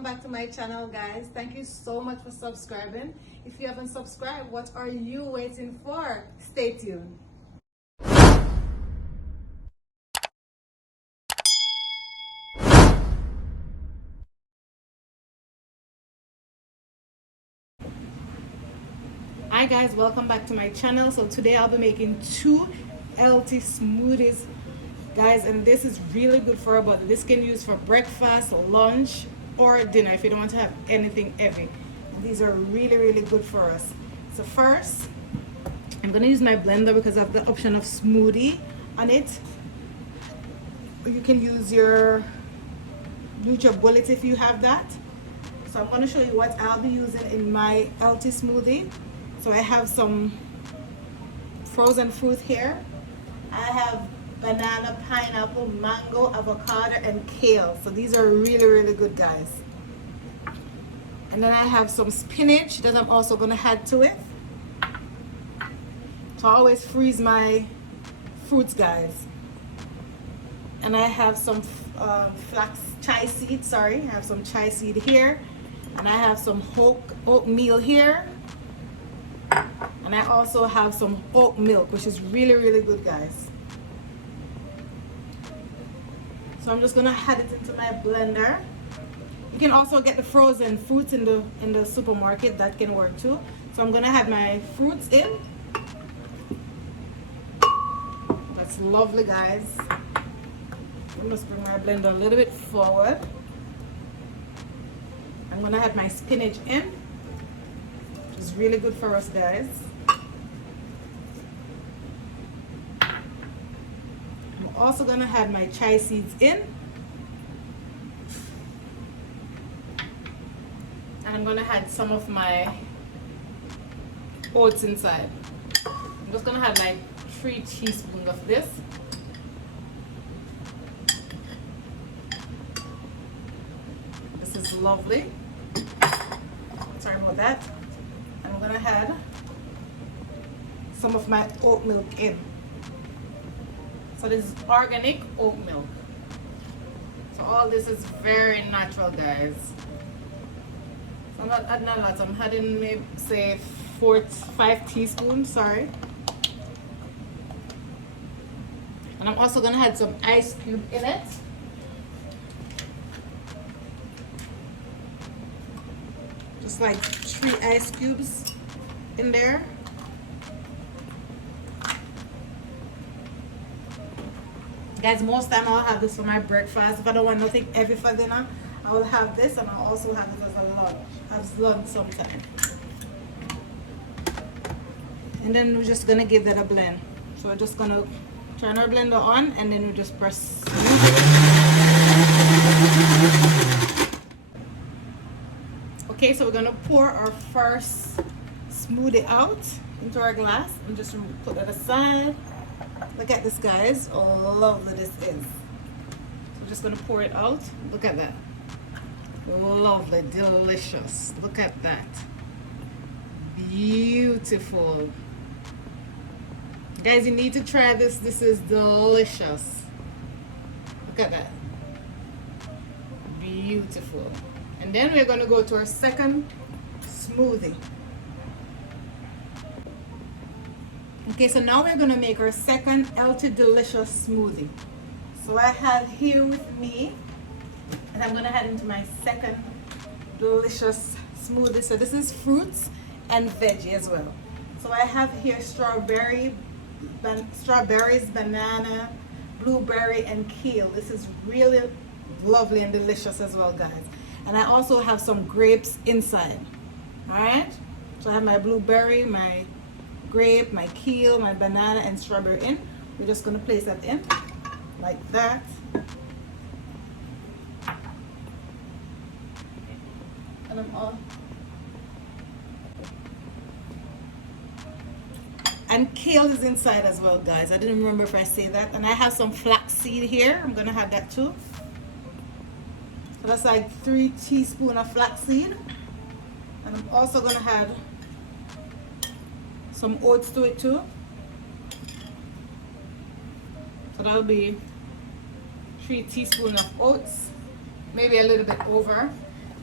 welcome back to my channel, guys. Thank you so much for subscribing. If you haven't subscribed, what are you waiting for? Stay tuned. Hi guys, welcome back to my channel. So today I'll be making 2 healthy smoothies, guys, and this is really good for our body. This can use for breakfast, lunch, or dinner if you don't want to have anything heavy. And these are really good for us. So first, I'm gonna use my blender because I have the option of smoothie on it. You can use your NutriBullet if you have that. So I'm going to show you what I'll be using in my healthy smoothie. So I have some frozen fruit here. I have banana, pineapple, mango, avocado, and kale. So these are really good, guys. And then I have some spinach that I'm also going to add to it. So I always freeze my fruits, guys. And I have some chai seed, I have some chai seed here. And I have some oatmeal here. And I also have some oat milk, which is really good, guys. So I'm just gonna add it into my blender. You can also get the frozen fruits in the supermarket. That can work too. So I'm gonna add my fruits in. That's lovely, guys. I'm gonna bring my blender a little bit forward. I'm gonna add my spinach in, which is really good for us, guys. I'm also gonna add my chai seeds in, and I'm gonna add some of my oats inside. I'm just gonna add like 3 teaspoons of this. This is lovely. Sorry about that. I'm gonna add some of my oat milk in. So this is organic oat milk. So all this is very natural, guys. So I'm not adding a lot. I'm adding maybe say 5 teaspoons, sorry. And I'm also gonna add some ice cube in it. Just like 3 ice cubes in there. Guys, most time I'll have this for my breakfast. If I don't want nothing heavy for dinner, I will have this, and I'll also have it as lunch sometime. And then we're just gonna give that a blend. So we're just gonna turn our blender on, and then we just press. Okay, so we're gonna pour our first smoothie out into our glass and just put that aside. Look at this, guys. Oh, lovely this is. So we're just gonna pour it out. Look at that. Lovely, delicious. Look at that. Beautiful. Guys, you need to try this. This is delicious. Look at that. Beautiful. And then we're going to go to our second smoothie. Okay, so now we're going to make our second healthy delicious smoothie. So I have here with me, and I'm going to add into my second delicious smoothie. So this is fruits and veggie as well. So I have here strawberries, banana, blueberry, and kale. This is really lovely and delicious as well, guys. And I also have some grapes inside. Alright? So I have my blueberry, my grape, my kale, my banana, and strawberry in. We're just going to place that in like that. And I'm all. And kale is inside as well, guys. I didn't remember if I say that. And I have some flax seed here. I'm going to have that too. So that's like 3 teaspoons of flaxseed. And I'm also going to add some oats to it too. So that'll be 3 teaspoons of oats, maybe a little bit over.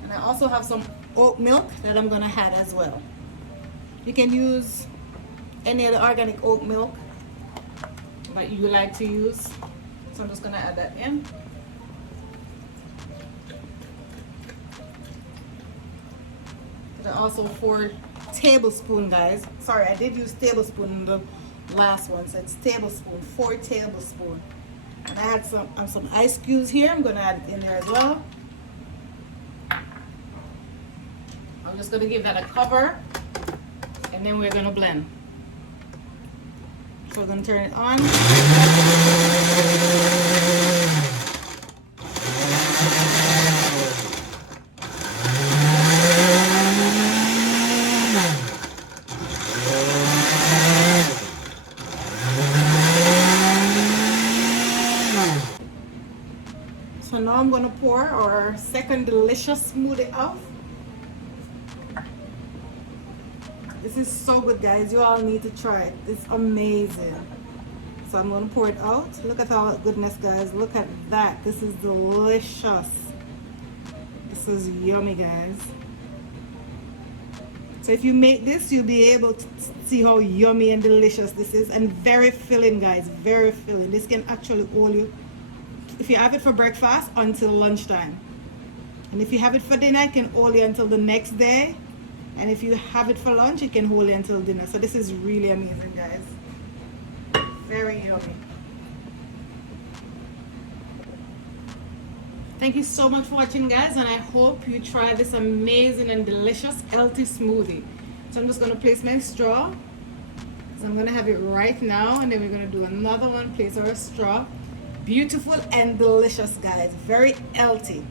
And I also have some oat milk that I'm gonna add as well. You can use any other organic oat milk that you like to use. So I'm just gonna add that in. And also 4 tablespoons, guys. Sorry, I did use tablespoon in the last one, so it's tablespoon, 4 tablespoons. And I had some ice cubes here. I'm gonna add it in there as well. I'm just gonna give that a cover, and then we're gonna blend. So we're gonna turn it on. So now I'm gonna pour our second delicious smoothie out. This is so good, guys. You all need to try it. It's amazing. So I'm gonna pour it out. Look at all that goodness, guys. Look at that. This is delicious. This is yummy, guys. So if you make this, you'll be able to see how yummy and delicious this is, and very filling, guys. Very filling. This can actually hold you, if you have it for breakfast, until lunchtime. And if you have it for dinner, it can hold you until the next day. And if you have it for lunch, it can hold you until dinner. So this is really amazing, guys. Very yummy. Thank you so much for watching, guys, and I hope you try this amazing and delicious healthy smoothie. So I'm just going to place my straw. So I'm going to have it right now, and then we're going to do another one. Place our straw. Beautiful and delicious, guys. Very healthy.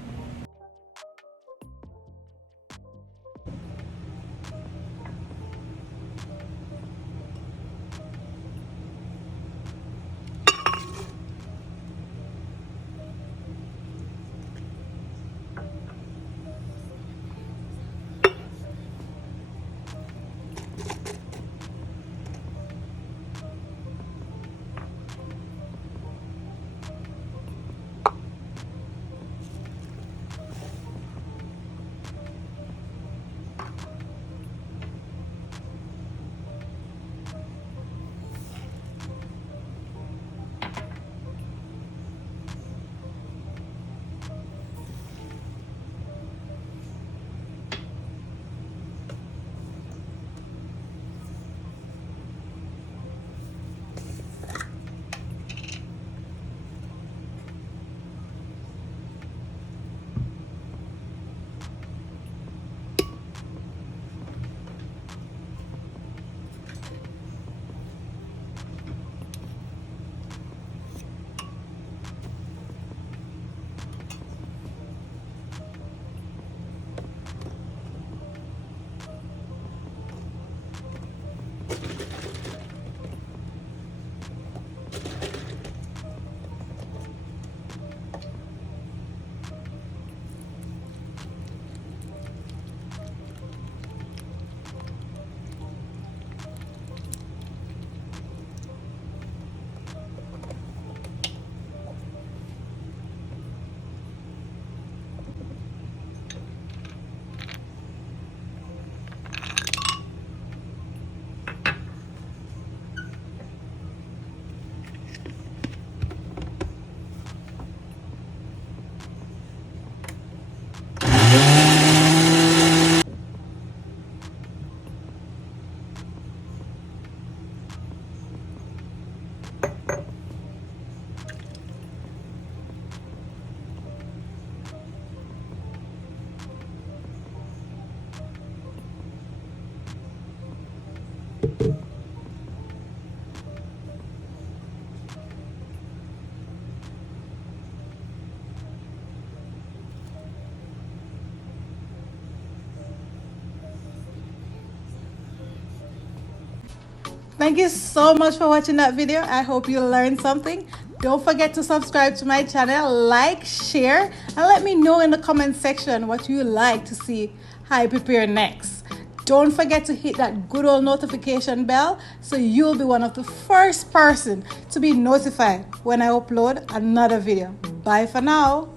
Thank you so much for watching that video. I hope you learned something. Don't forget to subscribe to my channel, like, share, and let me know in the comment section what you like to see I prepare next. Don't forget to hit that good old notification bell so you'll be one of the first person to be notified when I upload another video. Bye for now.